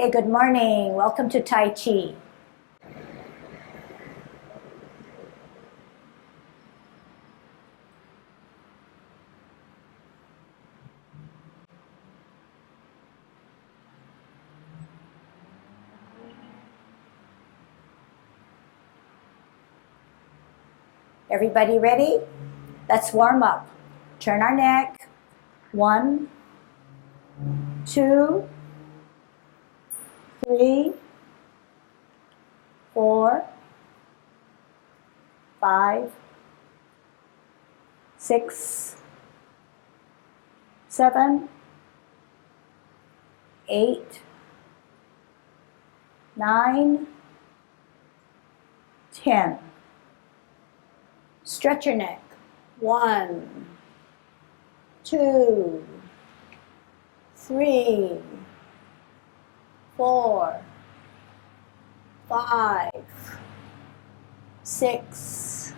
Okay, good morning. Welcome to Tai Chi. Everybody ready? Let's warm up. Turn our neck. 1, 2, 3, 4, 5, 6, 7, 8, 9, 10. Stretch your neck. 1, 2, 3, 4, 5, 6,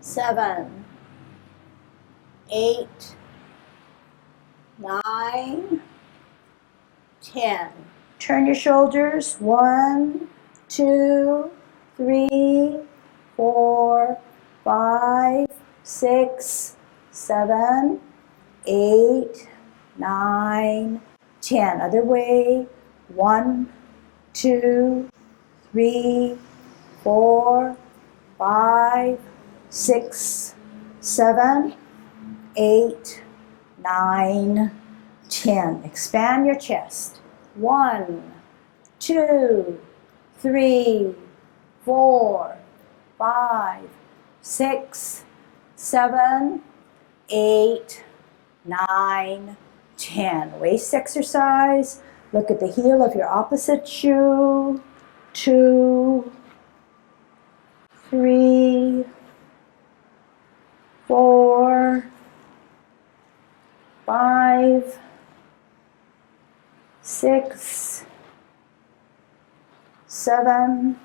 7, 8, 9, 10. Turn your shoulders. 1, 2, 3, 4, 5, 6, 7, 8, 9, 10. Other way. 1, 2, 3, 4, 5, 6, 7, 8, 9, 10. Expand your chest. 1, 2, 3, 4, 5, 6, 7, 8, 9, 10. Waist exercise. Look at the heel of your opposite shoe. 2, 3, 4, 5, 6, 7,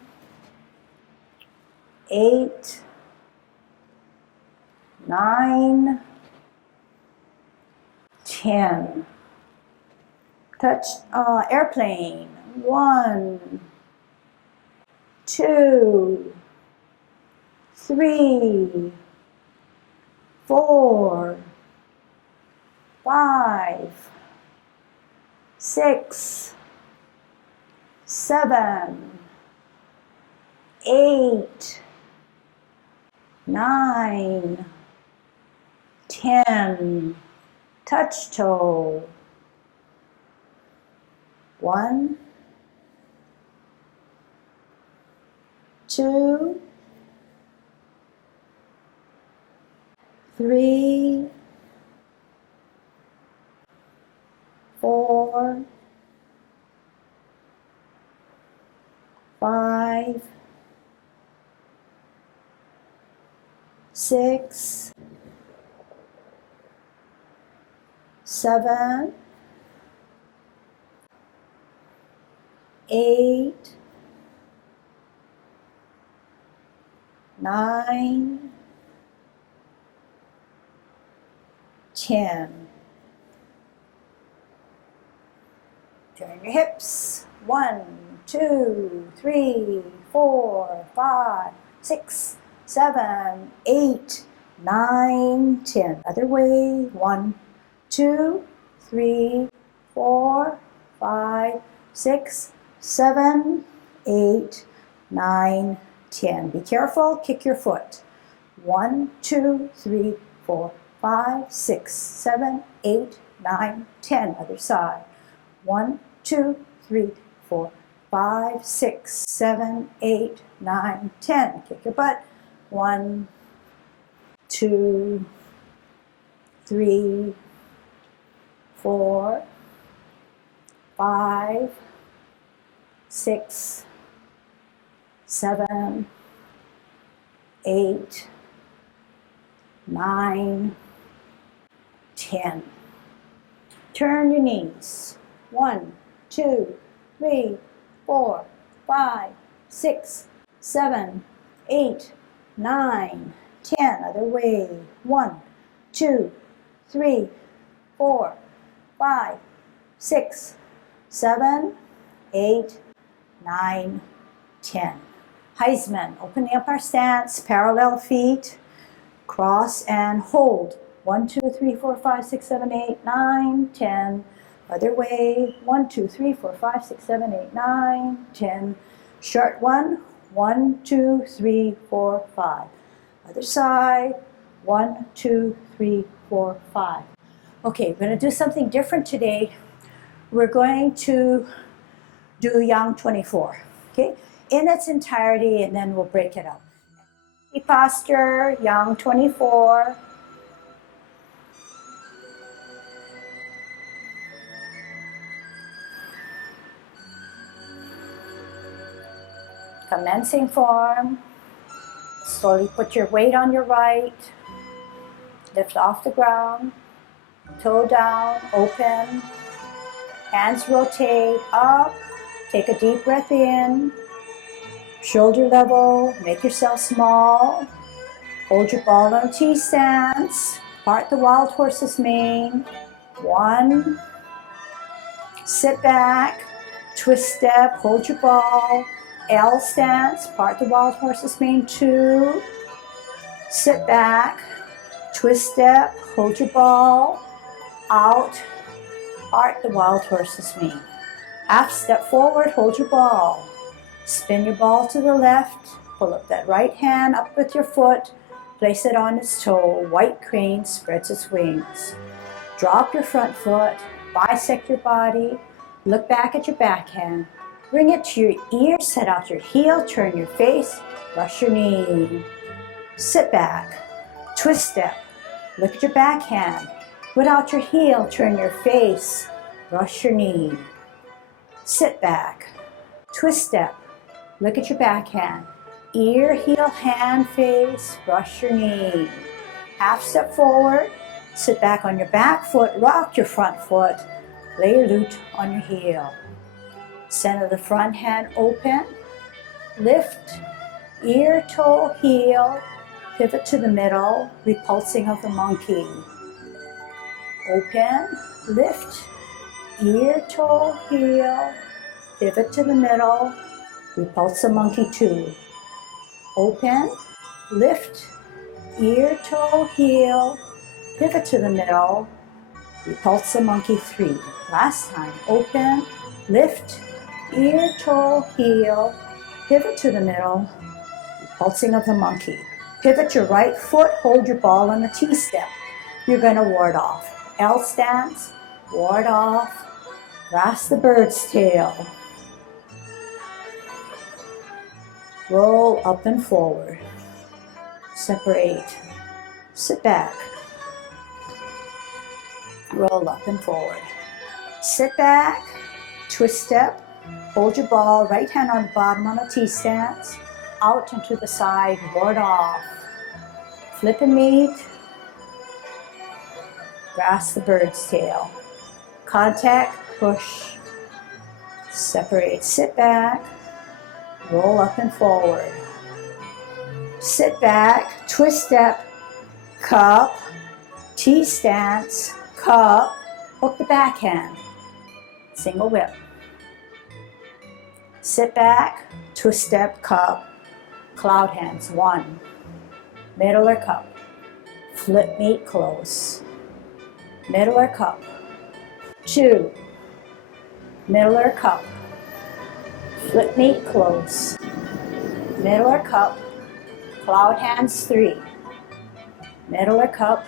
8, 9, 10. Touch airplane. 1, 2, 3, 4, 5, 6, 7, 8, 9, 10. Touch toe. 1, 2, 3, 4, 5, 6, 7, 8, 9, 10. Turn your hips. 1, 2, 3, 4, 5, 6, 7, 8, 9, 10. Other way. 1, 2, 3, 4, 5, 6, 7, 8, 9, 10. Be careful. Kick your foot. 1, 2, 3, 4, 5, 6, 7, 8, 9, 10. Other side. 1, 2, 3, 4, 5, 6, 7, 8, 9, 10. Kick your butt. 1, 2, 3, 4, 5, 6, 7, 8, 9, 10. Turn your knees. 1, 2, 3, 4, 5, 6, 7, 8, 9, 10. Other way. 1, 2, 3, 4, 5, 6, 7, 8, 9, 10. Heisman, opening up our stance, parallel feet, cross and hold. 1, 2, 3, 4, 5, 6, 7, 8, 9, 10. Other way. 1, 2, 3, 4, 5, 6, 7, 8, 9, 10. Short one. 1, 2, 3, 4, 5. Other side. 1, 2, 3, 4, 5. Okay, we're going to do something different today. We're going to do Yang 24. Okay, in its entirety, and then we'll break it up. Posture, Yang 24. Commencing form. Slowly put your weight on your right. Lift off the ground. Toe down, open. Hands rotate up. Take a deep breath in. Shoulder level. Make yourself small. Hold your ball on T stance. Part the wild horse's mane. 1. Sit back. Twist step. Hold your ball. L stance, part the wild horse's mane. 2, sit back, twist step, hold your ball, out, part the wild horse's mane. Half step forward, hold your ball, spin your ball to the left, pull up that right hand up with your foot, place it on its toe, white crane spreads its wings. Drop your front foot, bisect your body, look back at your backhand. Bring it to your ear, set out your heel, turn your face, brush your knee. Sit back, twist step, look at your backhand. Put out your heel, turn your face, brush your knee. Sit back, twist step, look at your backhand. Ear, heel, hand, face, brush your knee. Half step forward, sit back on your back foot, rock your front foot, lay your lute on your heel. Center the front hand open, lift, ear, toe, heel, pivot to the middle, repulsing of the monkey. Open, lift, ear, toe, heel, pivot to the middle, repulse the monkey 2. Open, lift, ear, toe, heel, pivot to the middle, repulse the monkey 3. Last time, open, lift, ear, toe, heel, pivot to the middle, repulsing of the monkey. Pivot your right foot, hold your ball on a T-step. You're going to ward off. L stance, ward off, grasp the bird's tail. Roll up and forward. Separate. Sit back. Roll up and forward. Sit back, twist step. Hold your ball, right hand on the bottom on a T-stance, out and to the side, ward off. Flip and meet, grasp the bird's tail. Contact, push, separate, sit back, roll up and forward. Sit back, twist step, cup, T-stance, cup, hook the backhand, single whip. Sit back, twist step, cup, cloud hands. 1, middle or cup, flip, meet, close. Middle or cup. 2, middle or cup, flip, meet, close. Middle or cup, cloud hands. 3, middle or cup,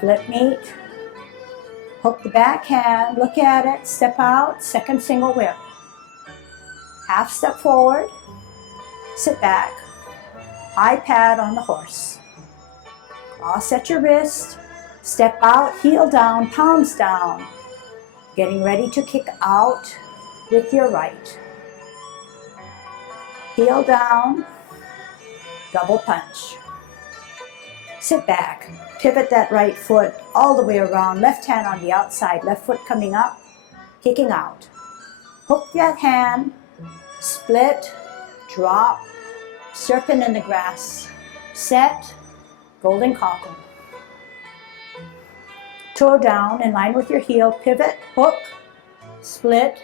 flip, meet, hook the backhand, look at it, step out, second single whip. Half step forward, sit back, high pad on the horse. Cross at your wrist, step out, heel down, palms down. Getting ready to kick out with your right. Heel down, double punch. Sit back, pivot that right foot all the way around, left hand on the outside, left foot coming up, kicking out. Hook that hand, split, drop, serpent in the grass, set, golden cockle. Toe down in line with your heel, pivot, hook, split,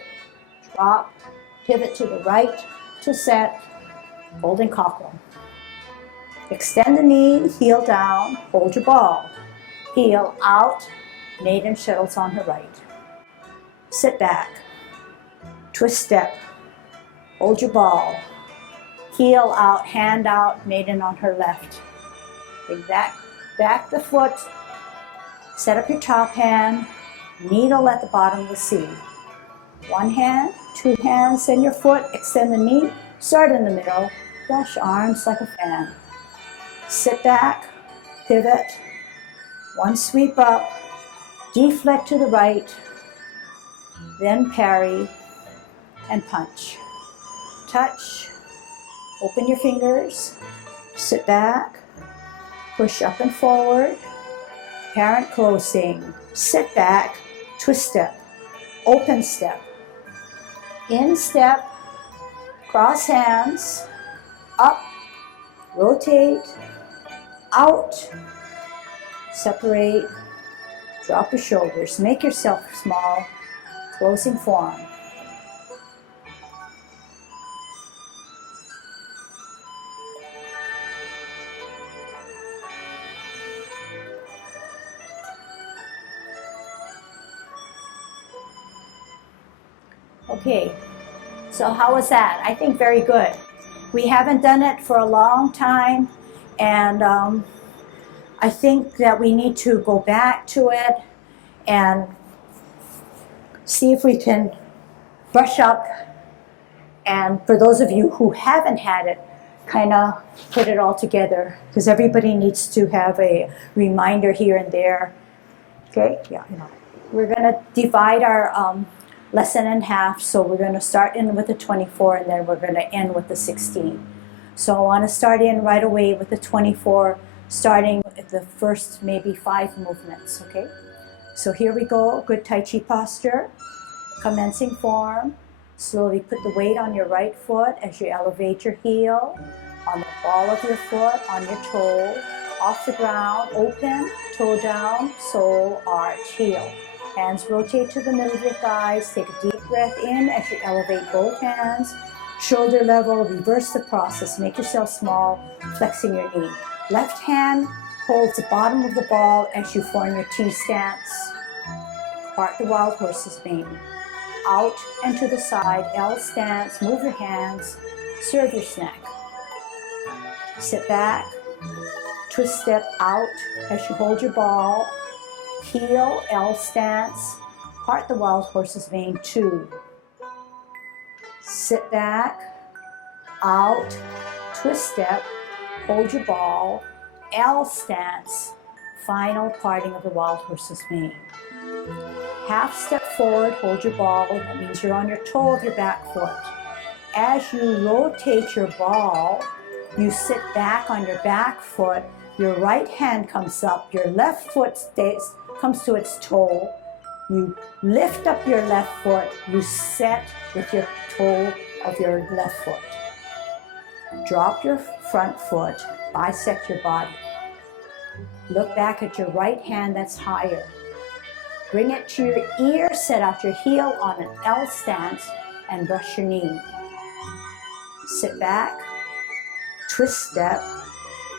drop, pivot to the right to set, holding cockerel. Extend the knee, heel down, hold your ball. Heel out, maiden shuttles on her right. Sit back, twist step, hold your ball. Heel out, hand out, maiden on her left. Bring back the foot, set up your top hand, needle at the bottom of the C. One hand, two hands, send your foot, extend the knee, start in the middle, flush arms like a fan. Sit back, pivot, one sweep up, deflect to the right, then parry and punch. Touch, open your fingers, sit back, push up and forward, parent closing, sit back, twist step, open step, in step, cross hands, up, rotate, out, separate, drop your shoulders, make yourself small, closing form. Okay, so how was that? I think very good. We haven't done it for a long time, and I think that we need to go back to it and see if we can brush up, and for those of you who haven't had it, kind of put it all together, because everybody needs to have a reminder here and there. Okay, yeah, we're going to divide our lesson in half, so we're going to start in with the 24 and then we're going to end with the 16. So I want to start in right away with the 24, starting with the first maybe 5 movements, okay? So here we go, good Tai Chi posture, commencing form. Slowly put the weight on your right foot as you elevate your heel, on the ball of your foot, on your toe, off the ground, open, toe down, sole, arch, heel. Hands rotate to the middle of your thighs. Take a deep breath in as you elevate both hands. Shoulder level, reverse the process. Make yourself small, flexing your knee. Left hand holds the bottom of the ball as you form your T stance. Part the wild horse's mane. Out and to the side, L stance. Move your hands. Serve your snack. Sit back. Twist step out as you hold your ball. Heel, L stance, part the wild horse's mane, 2. Sit back, out, twist step, hold your ball, L stance, final parting of the wild horse's mane. Half step forward, hold your ball, that means you're on your toe of your back foot. As you rotate your ball, you sit back on your back foot, your right hand comes up, your left foot comes to its toe, you lift up your left foot, you set with your toe of your left foot. Drop your front foot, bisect your body. Look back at your right hand that's higher. Bring it to your ear, set out your heel on an L stance and brush your knee. Sit back, twist step,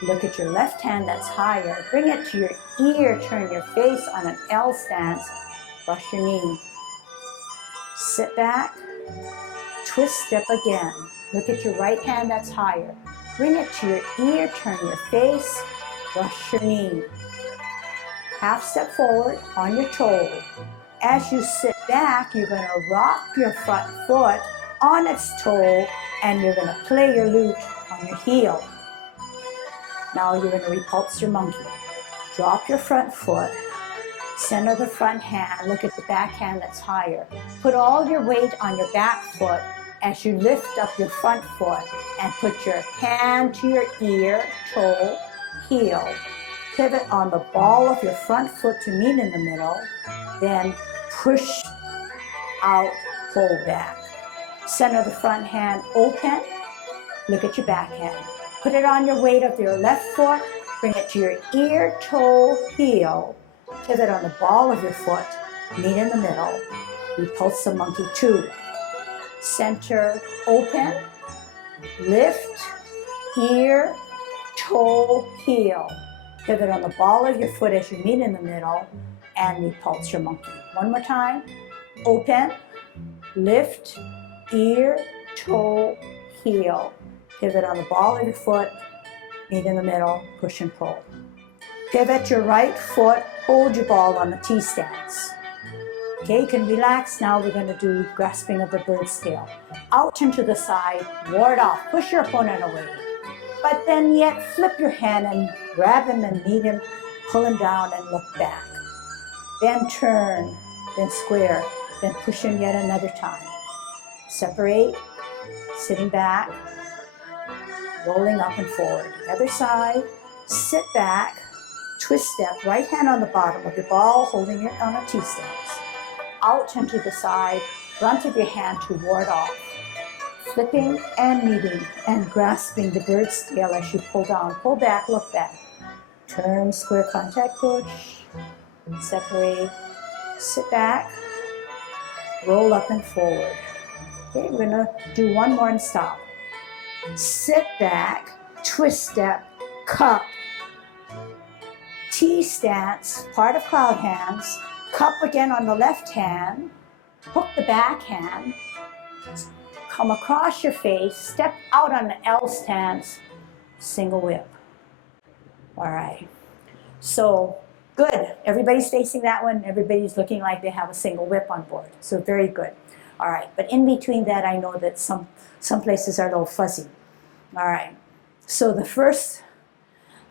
look at your left hand that's higher, bring it to your ear, turn your face on an L stance, brush your knee. Sit back, twist step again, look at your right hand that's higher, bring it to your ear, turn your face, brush your knee. Half step forward on your toe. As you sit back, you're going to rock your front foot on its toe and you're going to play your lute on your heel. Now you're going to repulse your monkey. Drop your front foot, center the front hand, look at the back hand that's higher. Put all your weight on your back foot as you lift up your front foot and put your hand to your ear, toe, heel. Pivot on the ball of your front foot to meet in the middle, then push out, pull back. Center the front hand open, look at your back hand. Put it on your weight of your left foot, bring it to your ear, toe, heel. Pivot on the ball of your foot, meet in the middle. Repulse the monkey 2. center, open, lift, ear, toe, heel. Pivot on the ball of your foot as you meet in the middle, and repulse your monkey. One more time. Open, lift, ear, toe, heel. Pivot on the ball of your foot, meet in the middle, push and pull. Pivot your right foot, hold your ball on the T stance. Okay, you can relax. Now we're going to do grasping of the bird's tail. Out and to the side, ward off, push your opponent away. But then yet flip your hand and grab him and meet him, pull him down and look back. Then turn, then square, then push him yet another time. Separate, sitting back, rolling up and forward. The other side, sit back, twist step, right hand on the bottom of your ball, holding it on a T-stance. Out and to the side, front of your hand to ward off. Flipping and meeting and grasping the bird's tail as you pull down. Pull back, look back. Turn, square contact, push. Separate, sit back, roll up and forward. Okay, we're gonna do one more and stop. Sit back, twist step, cup, T stance, part of cloud hands, cup again on the left hand, hook the back hand, come across your face, step out on the L stance, single whip. All right, so good. Everybody's facing that one. Everybody's looking like they have a single whip on board. So very good. All right, but in between that, I know that some places are a little fuzzy. All right, so the first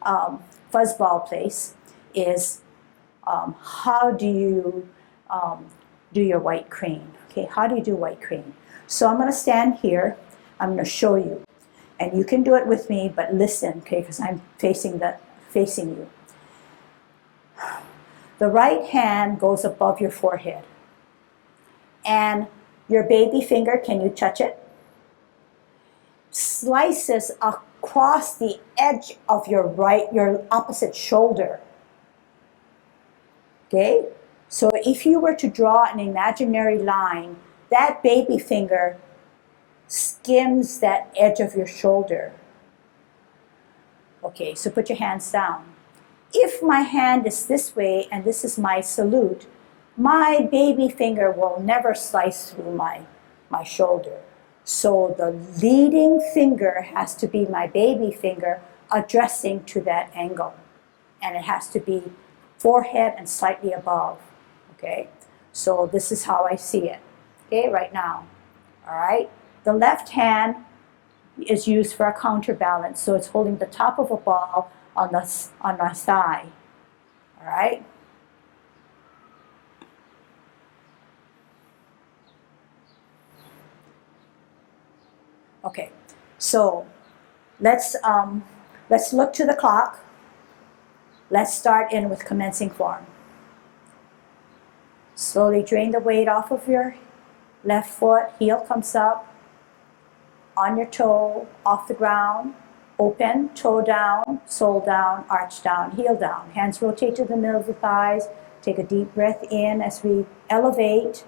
fuzzball place is how do you do your white crane? Okay, how do you do white crane? So I'm going to stand here. I'm going to show you, and you can do it with me, but listen, okay, because I'm facing you. The right hand goes above your forehead, and your baby finger, can you touch it? Slices across the edge of your opposite shoulder. Okay? So if you were to draw an imaginary line, that baby finger skims that edge of your shoulder. Okay, so put your hands down. If my hand is this way and this is my salute, my baby finger will never slice through my shoulder. So the leading finger has to be my baby finger addressing to that angle. And it has to be forehead and slightly above. Okay, so this is how I see it. Okay, right now. All right, the left hand is used for a counterbalance, so it's holding the top of a ball on my thigh. All right. Okay, so let's look to the clock. Let's start in with commencing form. Slowly drain the weight off of your left foot. Heel comes up, on your toe, off the ground. Open, toe down, sole down, arch down, heel down. Hands rotate to the middle of the thighs. Take a deep breath in as we elevate.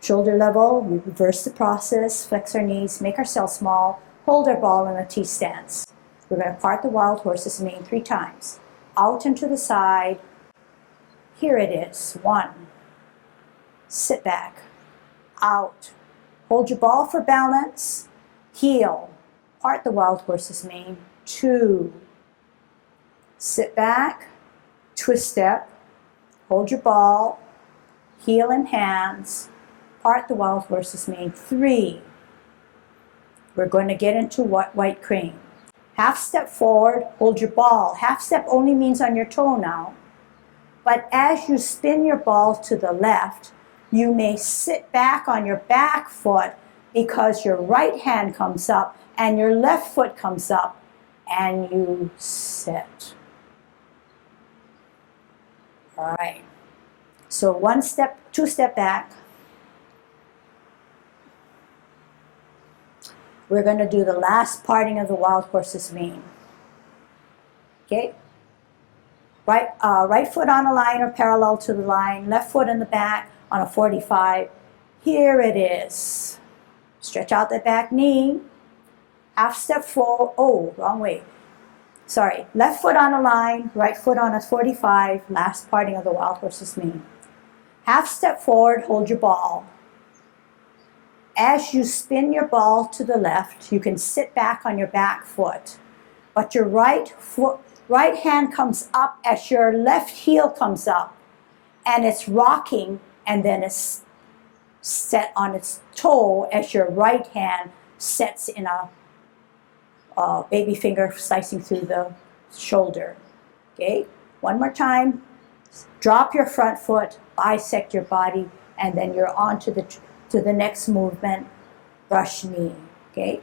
Shoulder level, we reverse the process, flex our knees, make ourselves small, hold our ball in a T stance. We're going to part the wild horse's mane 3 times. Out and to the side. Here it is. 1. Sit back. Out. Hold your ball for balance. Heel. Part the wild horse's mane. 2. Sit back. Twist step. Hold your ball. Heel and hands. Part the wild horse's mane. 3. We're going to get into white crane. Half step forward, hold your ball. Half step only means on your toe now. But as you spin your ball to the left, you may sit back on your back foot because your right hand comes up and your left foot comes up and you sit. All right. So 1 step, 2 step back. We're going to do the last parting of the wild horse's mane. Okay? Right foot on a line or parallel to the line, left foot in the back on a 45. Here it is. Stretch out the back knee. Half step forward. Oh, wrong way. Sorry. Left foot on a line, right foot on a 45. Last parting of the wild horse's mane. Half step forward, hold your ball. As you spin your ball to the left, you can sit back on your back foot. But your right hand comes up as your left heel comes up. And it's rocking, and then it's set on its toe as your right hand sets in a baby finger slicing through the shoulder. Okay, one more time. Drop your front foot, bisect your body, and then you're on to the next movement, brush knee. Okay,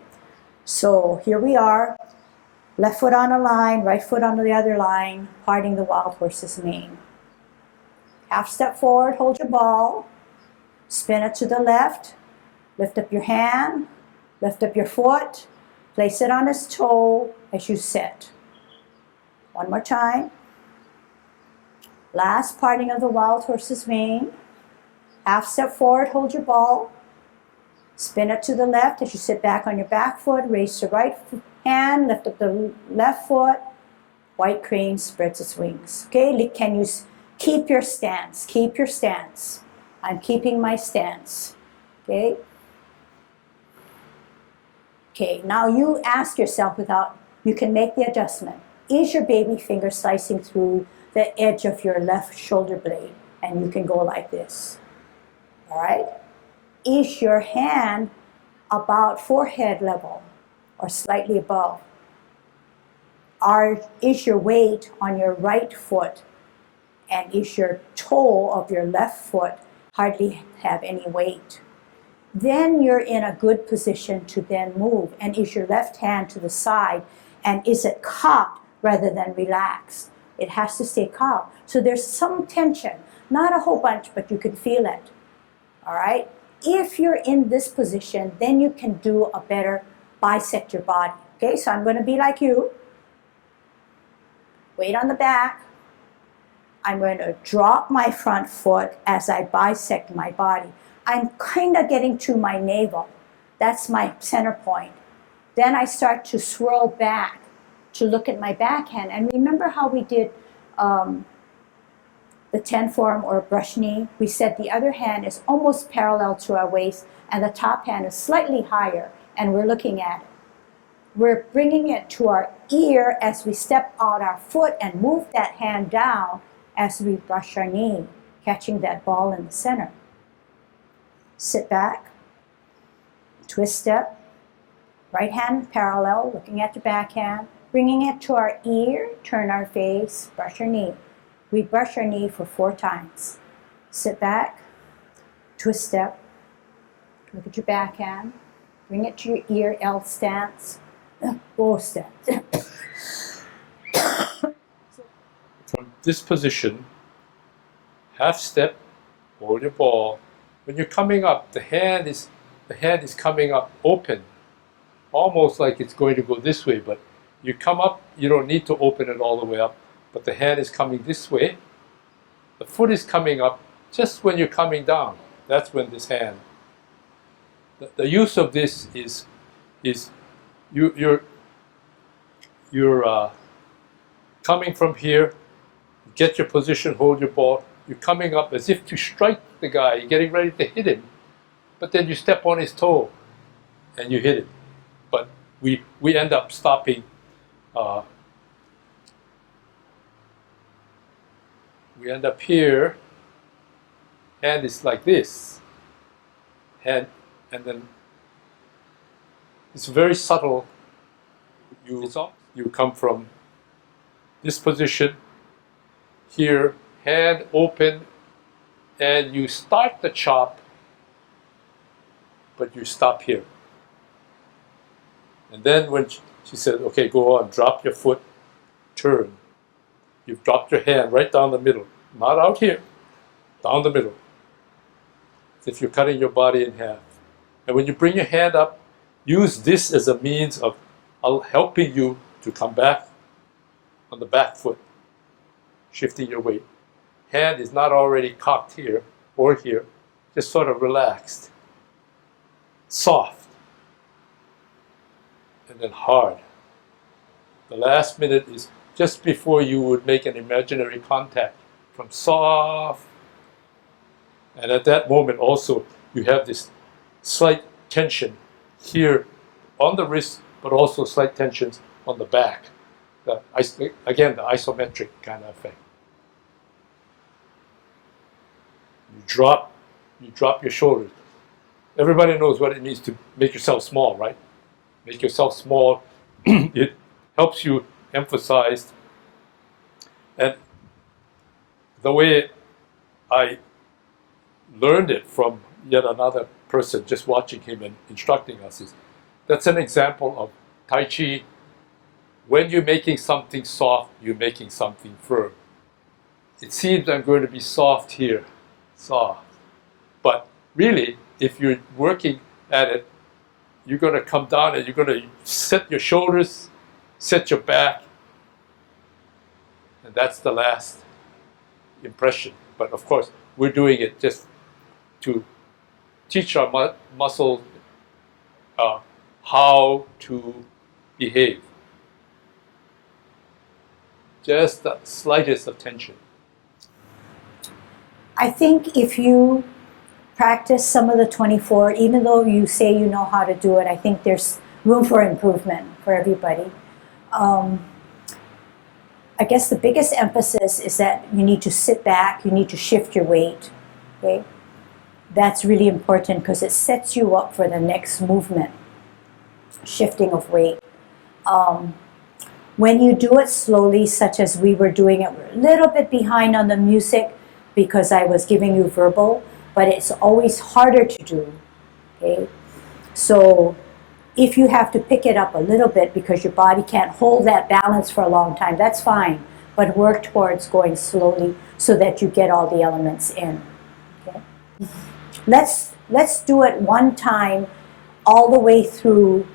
so here we are. Left foot on a line, right foot on the other line, parting the wild horse's mane. Half step forward, hold your ball, spin it to the left, lift up your hand, lift up your foot, place it on its toe as you sit. One more time. Last parting of the wild horse's mane. Half step forward, hold your ball, spin it to the left as you sit back on your back foot, raise the right hand, lift up the left foot, white crane spreads its wings. Okay, can you keep your stance? Keep your stance. I'm keeping my stance. Okay? Okay, now you ask yourself you can make the adjustment. Is your baby finger slicing through the edge of your left shoulder blade? And you can go like this. All right? Is your hand about forehead level or slightly above? Is your weight on your right foot, and is your toe of your left foot hardly have any weight? Then you're in a good position to then move. And is your left hand to the side, and is it cocked rather than relaxed? It has to stay cocked. So there's some tension, not a whole bunch, but you can feel it. All right? If you're in this position, then you can do a better bisect your body. Okay, so I'm going to be like you. Weight on the back. I'm going to drop my front foot as I bisect my body. I'm kind of getting to my navel. That's my center point. Then I start to swirl back to look at my backhand. And remember how we did the 10 form or brush knee? We said the other hand is almost parallel to our waist, and the top hand is slightly higher, and we're looking at it. We're bringing it to our ear as we step out our foot and move that hand down as we brush our knee, catching that ball in the center. Sit back, twist step, right hand parallel, looking at your backhand, bringing it to our ear, turn our face, brush our knee. We brush our knee for 4 times. Sit back, twist step, look at your backhand, bring it to your ear, L stance, O stance. From this position, half step, hold your ball. When you're coming up, the hand is coming up open, almost like it's going to go this way, but you come up, you don't need to open it all the way up, but the hand is coming this way. The foot is coming up just when you're coming down. That's when this hand. The use of this is you're coming from here, get your position, hold your ball. You're coming up as if to strike the guy. You're getting ready to hit him, but then you step on his toe and you hit him. But we end up stopping. We end up here. Hand is like this. Hand, and then it's very subtle. You come from this position here, hand open, and you start the chop, but you stop here. And then when she said, okay, go on, drop your foot, turn. You've dropped your hand right down the middle, not out here, down the middle. As if you're cutting your body in half. And when you bring your hand up, use this as a means of helping you to come back on the back foot, shifting your weight. Hand is not already cocked here or here, just sort of relaxed, soft. and then hard. The last minute is just before you would make an imaginary contact, from soft. And at that moment also, you have this slight tension here on the wrist, but also slight tensions on the back. Again, the isometric kind of effect. You drop your shoulders. Everybody knows what it means to make yourself small, right? Make yourself small. It helps you emphasize. And the way I learned it from yet another person, just watching him and instructing us, is that's an example of Tai Chi. When you're making something soft, you're making something firm. It seems I'm going to be soft here, soft. But really, if you're working at it, you're going to come down and you're going to set your shoulders, set your back, and that's the last impression. But of course, we're doing it just to teach our muscles how to behave. Just the slightest of tension. I think if you practice some of the 24, even though you say you know how to do it, I think there's room for improvement for everybody. I guess the biggest emphasis is that you need to sit back, you need to shift your weight, okay? That's really important because it sets you up for the next movement, shifting of weight. When you do it slowly, such as we were doing it, we're a little bit behind on the music because I was giving you verbal, but it's always harder to do, okay? So if you have to pick it up a little bit because your body can't hold that balance for a long time, that's fine, but work towards going slowly so that you get all the elements in, okay? Let's do it one time all the way through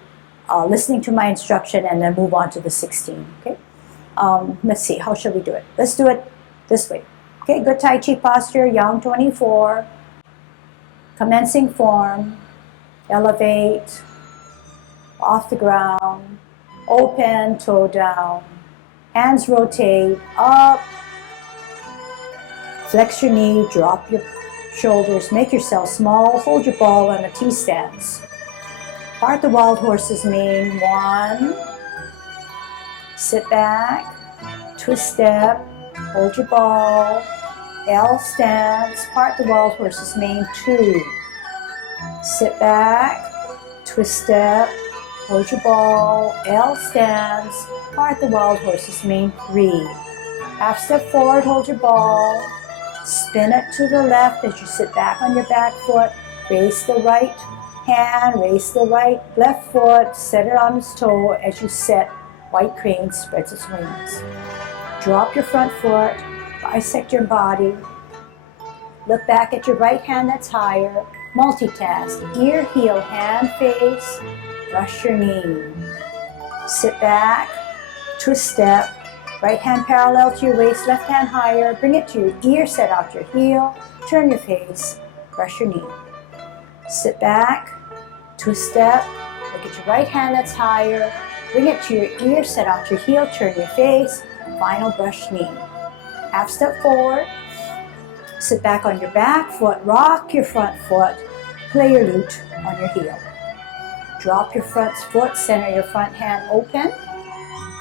listening to my instruction and then move on to the 16, okay? Let's see, how should we do it? Let's do it this way. Okay, good Tai Chi posture, Yang 24, commencing form, elevate, off the ground, open, toe down, hands rotate, up, flex your knee, drop your shoulders, make yourself small, hold your ball on a T-stance. Part the wild horse's mane, 1, sit back, twist step, hold your ball, L stance, part the wild horse's mane, 2, sit back, twist step, hold your ball, L stance, part the wild horse's mane, 3. Half step forward, hold your ball, spin it to the left as you sit back on your back foot, raise the right hand, raise the left foot, set it on its toe as you set, white crane spreads its wings. Drop your front foot, bisect your body, look back at your right hand that's higher, multitask, ear, heel, hand, face, brush your knee. Sit back, twist step, right hand parallel to your waist, left hand higher, bring it to your ear, set out your heel, turn your face, brush your knee. Sit back, twist step, look at your right hand that's higher, bring it to your ear, set out your heel, turn your face, final brush knee. Half step forward, sit back on your back foot, rock your front foot, play your lute on your heel. Drop your front foot, center your front hand open,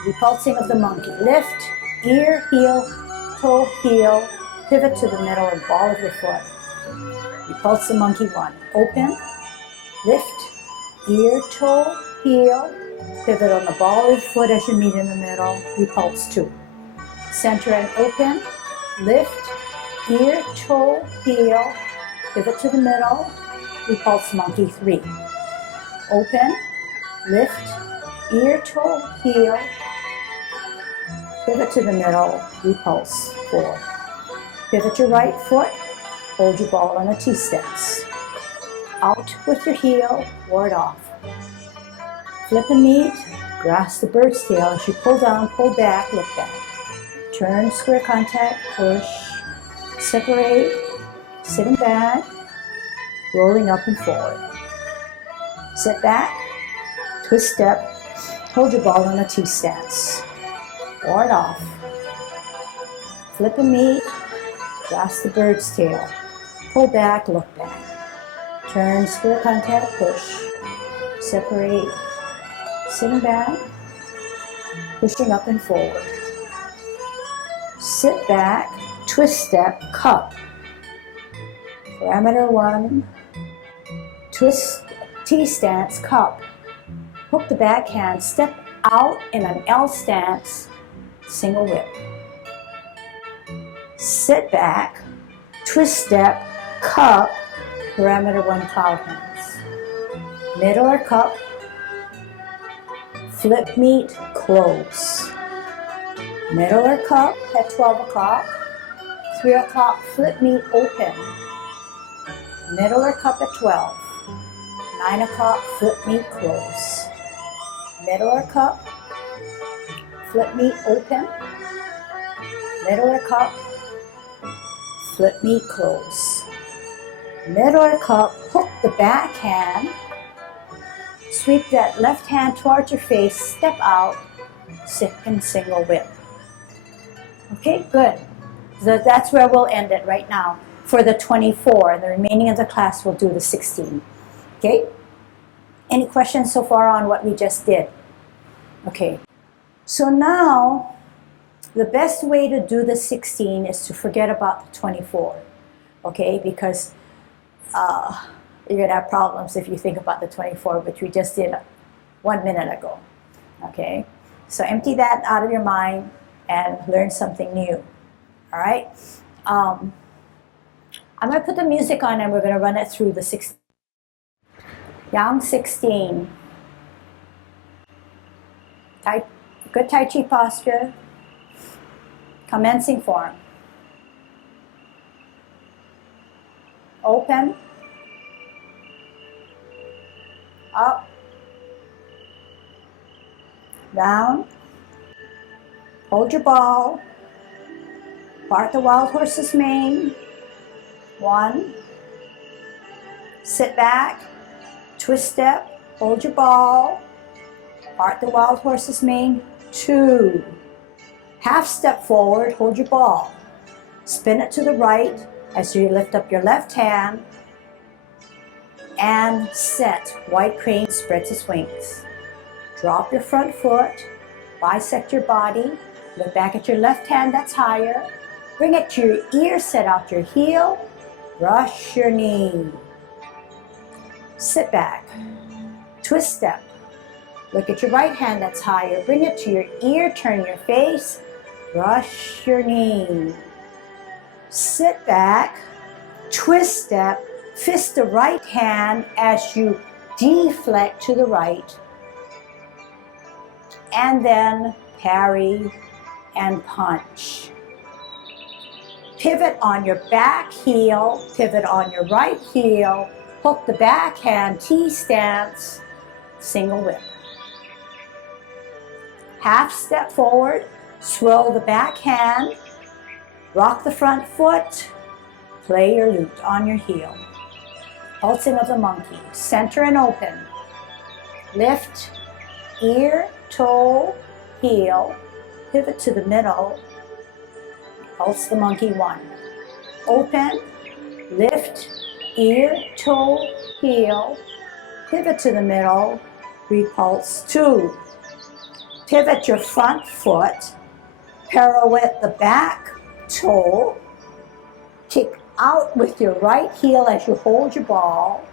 repulsing of the monkey. Lift, ear, heel, toe, heel, pivot to the middle and ball of your foot. Repulse the monkey, 1. Open, lift, ear, toe, heel, pivot on the ball of your foot as you meet in the middle. Repulse, 2. Center and open, lift, ear, toe, heel, pivot to the middle. Repulse monkey, 3. Open, lift, ear, toe, heel, pivot to the middle, repulse, 4. Pivot your right foot, hold your ball on a T-stance. Out with your heel, ward off. Flip and meet, grasp the bird's tail as you pull down, pull back, look back. Turn, square contact, push, separate, sitting back, rolling up and forward. Sit back, twist step, Hold your ball in a T stance. Ward off. Flip and meet. Grasp the bird's tail. Pull back, look back. Turn, square contact, push. Separate. Sitting back. Pushing up and forward. Sit back. Twist step, cup. Parameter 1. Twist, T stance, cup. Hook the backhand, step out in an L stance, single whip. Sit back, twist step, cup, parameter 1 cloud hands. Middle or cup, flip meet, close. Middle or cup at 12 o'clock, 3 o'clock, flip meet, open. Middle or cup at 12, 9 o'clock, flip meet, close. Middle or cup, flip meet, open. Middle or cup, flip meet, close. Middle or cup, hook the backhand, sweep that left hand towards your face, step out, second single whip. Okay, good. So that's where we'll end it right now for the 24. And the remaining of the class we'll do the 16. Okay? Any questions so far on what we just did? Okay. So now, the best way to do the 16 is to forget about the 24. Okay? Because you're going to have problems if you think about the 24, which we just did 1 minute ago. Okay? So empty that out of your mind and learn something new. All right? I'm going to put the music on and we're going to run it through the 16. Yang 16. Good Tai Chi posture. Commencing form. Open. Up. Down. Hold your ball. Part the wild horse's mane. 1. Sit back. Twist step. Hold your ball. Part the wild horse's mane. 2. Half step forward. Hold your ball. Spin it to the right as you lift up your left hand. And set. White crane spreads its wings. Drop your front foot. Bisect your body. Look back at your left hand that's higher. Bring it to your ear. Set out your heel. Brush your knee. Sit back. Twist step. Look at your right hand that's higher. Bring it to your ear. Turn your face. Brush your knee. Sit back. Twist step. Fist the right hand as you deflect to the right. And then parry and punch. Pivot on your back heel. Pivot on your right heel. Hook the backhand, T stance, single whip. Half step forward, swirl the backhand, rock the front foot, play your lute on your heel. Pulsing of the monkey, center and open. Lift, ear, toe, heel, pivot to the middle, pulse the monkey 1. Open, lift, ear, toe, heel, pivot to the middle, repulse 2. Pivot your front foot, pirouette the back toe, kick out with your right heel as you hold your ball.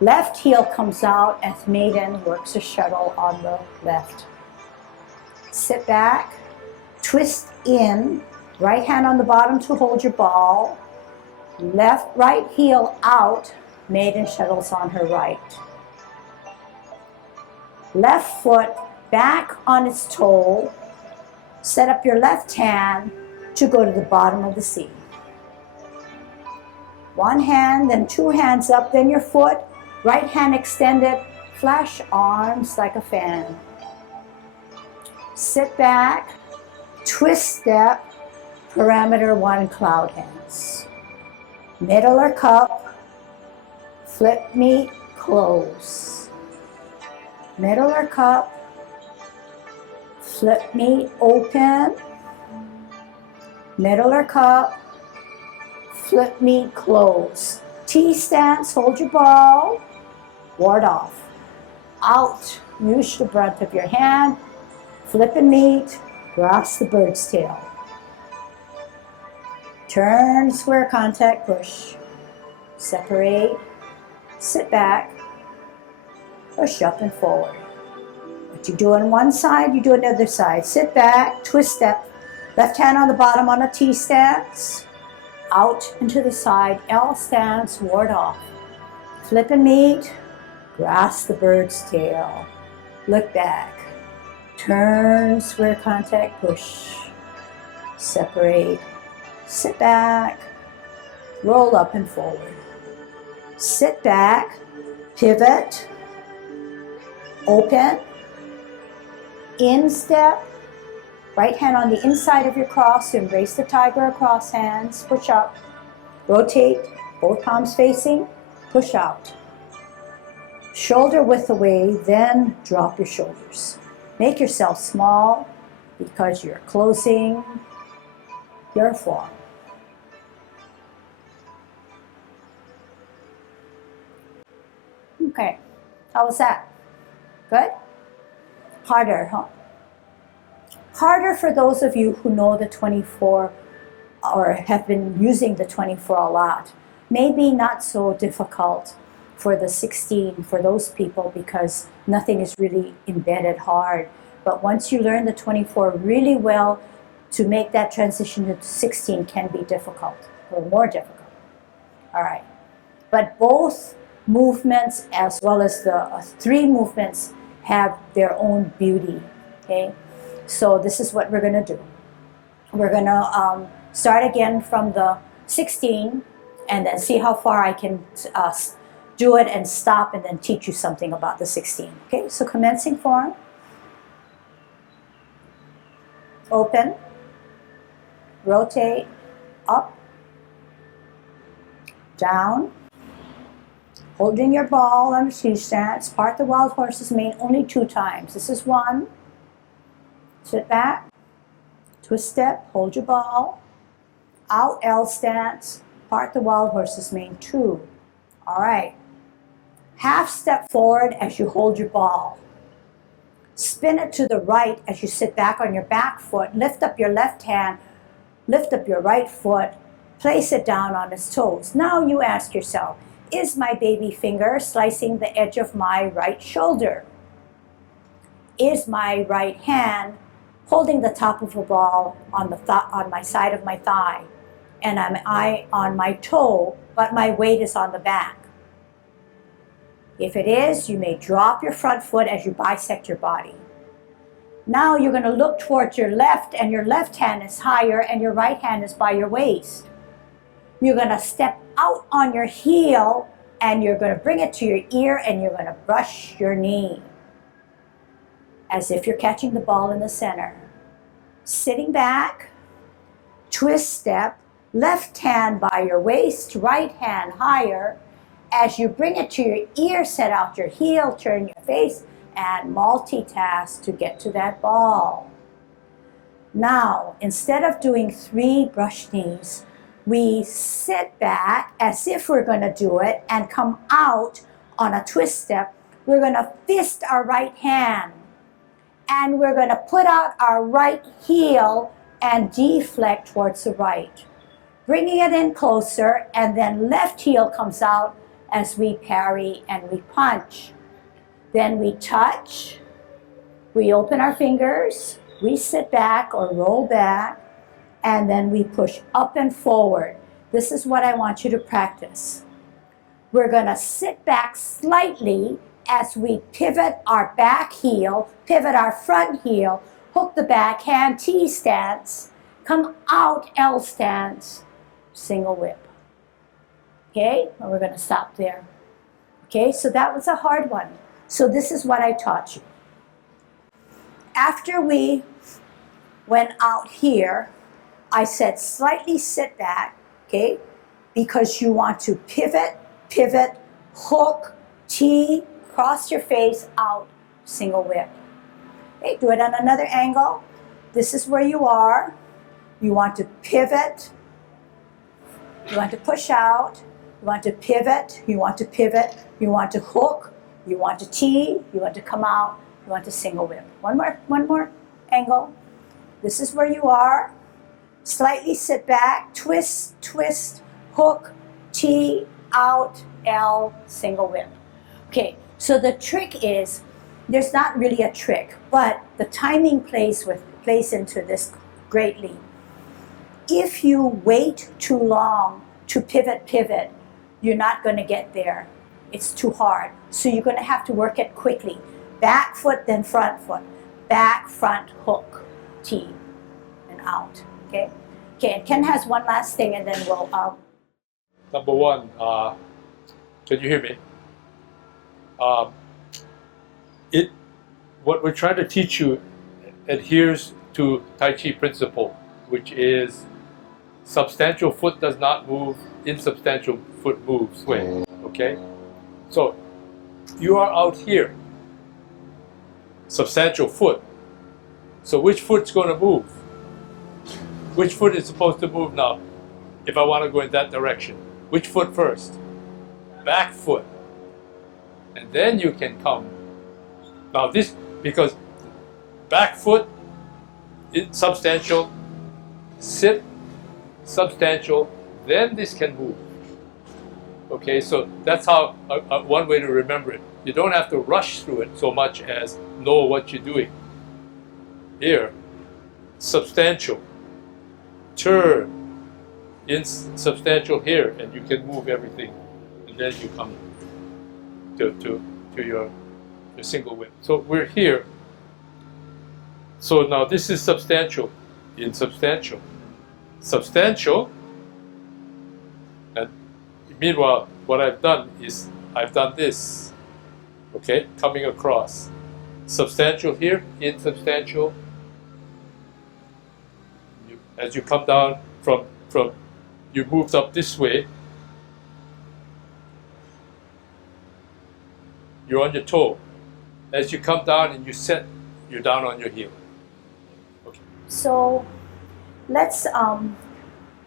Left heel comes out as maiden works a shuttle on the left. Sit back, twist in, right hand on the bottom to hold your ball. Right heel out, maiden shuttles on her right. Left foot back on its toe. Set up your left hand to go to the bottom of the seat. 1 hand, then 2 hands up, then your foot, right hand extended, flash arms like a fan. Sit back, twist step, parameter 1 cloud hands. Middle or cup, flip meet, close. middle or cup, flip knee open, middle or cup, flip knee close. T stance, hold your ball, ward off. Out, use the brunt of your hand, flip and meet, grasp the bird's tail. Turn, square contact, push. Separate, sit back, push up and forward. What you do on one side, you do on the other side. Sit back, twist step, left hand on the bottom on a T stance, out and to the side, L stance, ward off. Flip and meet, grasp the bird's tail. Look back, turn, square contact, push. Separate, sit back, roll up and forward. Sit back, pivot, open, instep, right hand on the inside of your cross to embrace the tiger across hands, push up, rotate, both palms facing, push out. Shoulder width away, then drop your shoulders. Make yourself small because you're closing your form. Okay, how was that? Good? Harder, huh? Harder for those of you who know the 24 or have been using the 24 a lot. Maybe not so difficult for the 16 for those people because nothing is really embedded hard. But once you learn the 24 really well, to make that transition to 16 can be difficult or more difficult. All right. But both movements as well as the three movements have their own beauty, okay? So this is what we're gonna do. We're gonna start again from the 16 and then see how far I can do it and stop and then teach you something about the 16. Okay, so commencing form. Open, rotate, up, down, holding your ball on a T stance, part the wild horse's mane only 2 times. This is 1, sit back, twist step, hold your ball, out L stance, part the wild horse's mane 2. All right, half step forward as you hold your ball. Spin it to the right as you sit back on your back foot, lift up your left hand, lift up your right foot, place it down on its toes. Now you ask yourself, is my baby finger slicing the edge of my right shoulder? Is my right hand holding the top of a ball on my side of my thigh? And am I on my toe, but my weight is on the back? If it is, you may drop your front foot as you bisect your body. Now you're going to look towards your left, and your left hand is higher and your right hand is by your waist. You're going to step out on your heel and you're going to bring it to your ear and you're going to brush your knee as if you're catching the ball in the center. Sitting back, twist step, left hand by your waist, right hand higher. As you bring it to your ear, set out your heel, turn your face, and multitask to get to that ball. Now, instead of doing 3 brush knees, we sit back as if we're going to do it and come out on a twist step. We're going to fist our right hand and we're going to put out our right heel and deflect towards the right. Bringing it in closer, and then left heel comes out as we parry and we punch. Then we touch, we open our fingers, we sit back or roll back, and then we push up and forward. This is what I want you to practice. We're going to sit back slightly as we pivot our back heel, pivot our front heel, hook the back hand, T stance, come out L stance, single whip. Okay, and we're going to stop there. Okay, so that was a hard one. So this is what I taught you. After we went out here, I said slightly sit back, okay, because you want to pivot, hook, T, cross your face out, single whip. Okay, do it on another angle. This is where you are. You want to pivot. You want to push out. You want to pivot. You want to pivot. You want to hook. You want to tee. You want to come out. You want to single whip. One more angle. This is where you are. Slightly sit back, twist, twist, hook, tee, out, L, single whip. Okay, so the trick is, there's not really a trick, but the timing plays into this greatly. If you wait too long to pivot, you're not going to get there. It's too hard. So you're going to have to work it quickly. Back foot, then front foot. Back, front, hook, tee, and out. Okay? Okay, and Ken has one last thing, and then we'll... Number one, can you hear me? What we're trying to teach you adheres to Tai Chi principle, which is substantial foot does not move, insubstantial foot moves. Wait, okay? So you are out here, substantial foot. So which foot's going to move? Which foot is supposed to move now if I want to go in that direction? Which foot first? Back foot. And then you can come. Now this, because back foot, substantial, sit, substantial, then this can move. Okay, so that's how one way to remember it. You don't have to rush through it so much as know what you're doing. Here, substantial, turn, insubstantial here, and you can move everything, and then you come to your single whip. So we're here. So now this is substantial, insubstantial, substantial, and meanwhile what I've done is I've done this, okay, coming across. Substantial here, insubstantial. As you come down from you moved up this way, you're on your toe. As you come down and you set, you're down on your heel. Okay. So let's,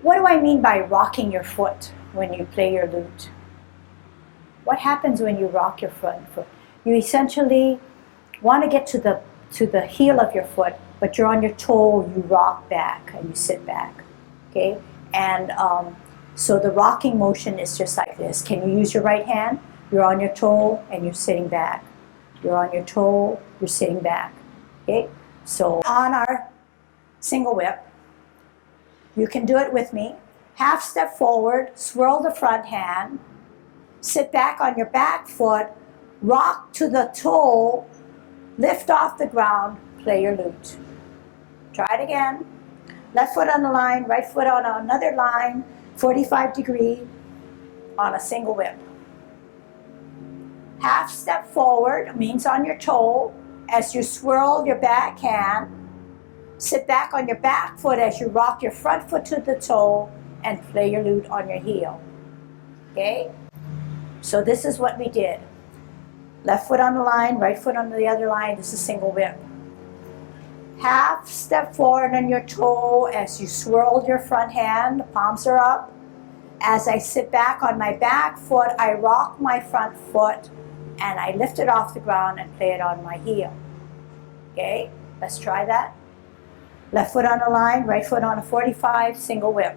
what do I mean by rocking your foot when you play your lute? What happens when you rock your front foot? You essentially want to get to the heel of your foot, but you're on your toe, you rock back and you sit back, okay? And so the rocking motion is just like this. Can you use your right hand? You're on your toe and you're sitting back. You're on your toe, you're sitting back, okay? So on our single whip, you can do it with me. Half step forward, swirl the front hand, sit back on your back foot, rock to the toe, lift off the ground, play your lute. Try it again. Left foot on the line, right foot on another line, 45 degree on a single whip. Half step forward means on your toe as you swirl your back hand. Sit back on your back foot as you rock your front foot to the toe and play your lute on your heel. Okay? So this is what we did. Left foot on the line, right foot on the other line. This is single whip. Half step forward on your toe as you swirl your front hand, the palms are up. As I sit back on my back foot, I rock my front foot and I lift it off the ground and play it on my heel. Okay, let's try that. Left foot on the line, right foot on a 45, single whip.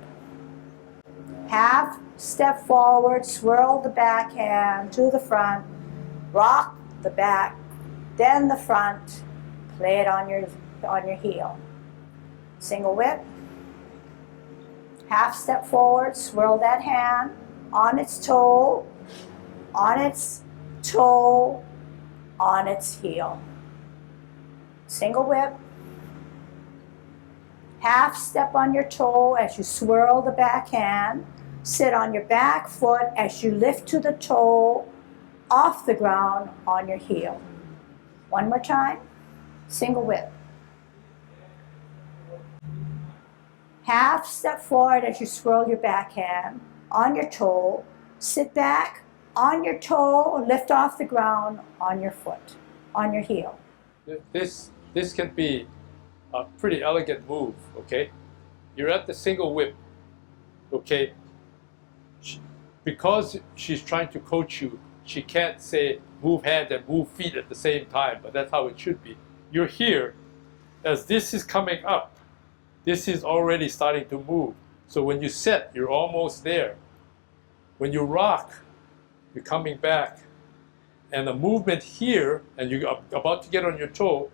Half step forward, swirl the back hand to the front, rock the back, then the front, play it on your heel. Single whip. Half step forward, swirl that hand on its toe, on its toe, on its heel. Single whip. Half step on your toe as you swirl the back hand. Sit on your back foot as you lift to the toe, off the ground on your heel. One more time. Single whip. Half step forward as you swirl your back hand on your toe. Sit back on your toe, lift off the ground on your foot, on your heel. This can be a pretty elegant move, okay? You're at the single whip, okay? Because she's trying to coach you, she can't say move hands and move feet at the same time, but that's how it should be. You're here. As this is coming up, this is already starting to move. So when you set, you're almost there. When you rock, you're coming back. And the movement here, and you're about to get on your toe,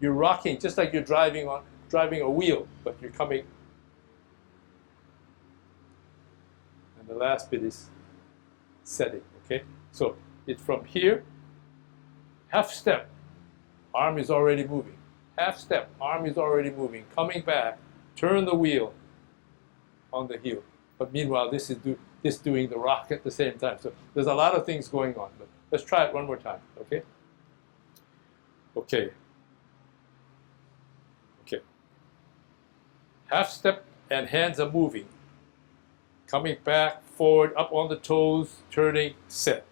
you're rocking just like you're driving a wheel, but you're coming. And the last bit is setting, okay? So it's from here, half step, arm is already moving. Half step, arm is already moving. Coming back, turn the wheel on the heel. But meanwhile, this is doing the rock at the same time. So there's a lot of things going on. But let's try it one more time, okay? Okay. Okay. Half step and hands are moving. Coming back, forward, up on the toes, turning, set.